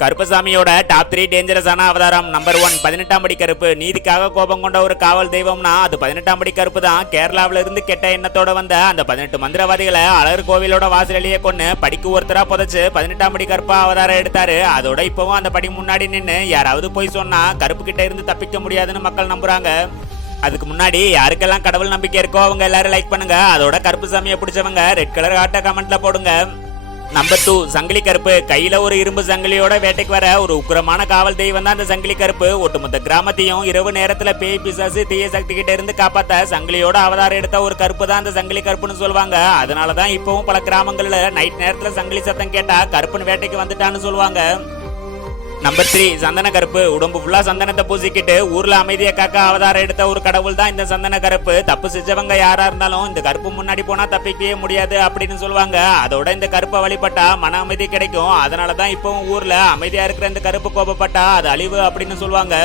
கருப்பசாமியோட top 3 டேஞ்சரஸான அவதாரம். Number 1 18ஆம் படி கருப்பு. நீதிக்காக கோபம் கொண்ட ஒரு காவல் தெய்வம்னா அது 18ஆம் படி கருப்பு தான். கேரளாவில இருந்து கெட்ட எண்ணத்தோட வந்த அந்த 18 மந்திரவாதிகளை அழகர் கோவிலோட வாசலிலேயே கொண்டு படிக்கு ஒருத்தரா புதைச்சு 18ஆம் படி கருப்பா அவதாரம் எடுத்தாரு. அதோட இப்பவும் அந்த படி முன்னாடி நின்று யாராவது போய் சொன்னா கருப்பு கிட்ட இருந்து தப்பிக்க முடியாதுன்னு மக்கள் நம்புறாங்க. அதுக்கு முன்னாடி யாருக்கெல்லாம் கடவுள் நம்பிக்கை இருக்கோ அவங்க எல்லாரும் லைக் பண்ணுங்க. அதோட கருப்புசாமியை பிடிச்சவங்க ரெட் கலர் ஹார்ட்டை கமெண்ட்ல போடுங்க. நம்பர் 2 சங்கிலி கருப்பு. கையில ஒரு இரும்பு சங்கிலியோட வேட்டைக்கு வர ஒரு உக்கிரமான காவல் தெய்வம் தான் அந்த சங்கிலி கருப்பு. ஒட்டுமொத்த கிராமத்தையும் இரவு நேரத்துல பேய் பிசாசு தீய சக்தி கிட்ட இருந்து காப்பாத்த சங்கிலியோட அவதாரம் எடுத்த ஒரு கருப்பு தான் அந்த சங்கிலி கருப்புன்னு சொல்லுவாங்க. அதனாலதான் இப்பவும் பல கிராமங்கள்ல நைட் நேரத்துல சங்கிலி சத்தம் கேட்டா கருப்புன்னு வேட்டைக்கு வந்துட்டான்னு சொல்லுவாங்க. நம்பர் 3 சந்தன கருப்பு. உடம்பு ஃபுல்லா சந்தனத்தை பூசிக்கிட்டு ஊர்ல அமைதியை காக்க அவதாரம் எடுத்த ஒரு கடவுள் தான் இந்த சந்தன கருப்பு. தப்பு செஞ்சவங்க யாரா இருந்தாலும் இந்த கருப்பு முன்னாடி போனா தப்பிக்கவே முடியாது அப்படின்னு சொல்லுவாங்க. அதோட இந்த கருப்பை வழிபட்டா மன அமைதி கிடைக்கும். அதனாலதான் இப்பவும் ஊர்ல அமைதியா இருக்கிற இந்த கருப்பு கோபப்பட்டா அது அழிவு அப்படின்னு சொல்லுவாங்க.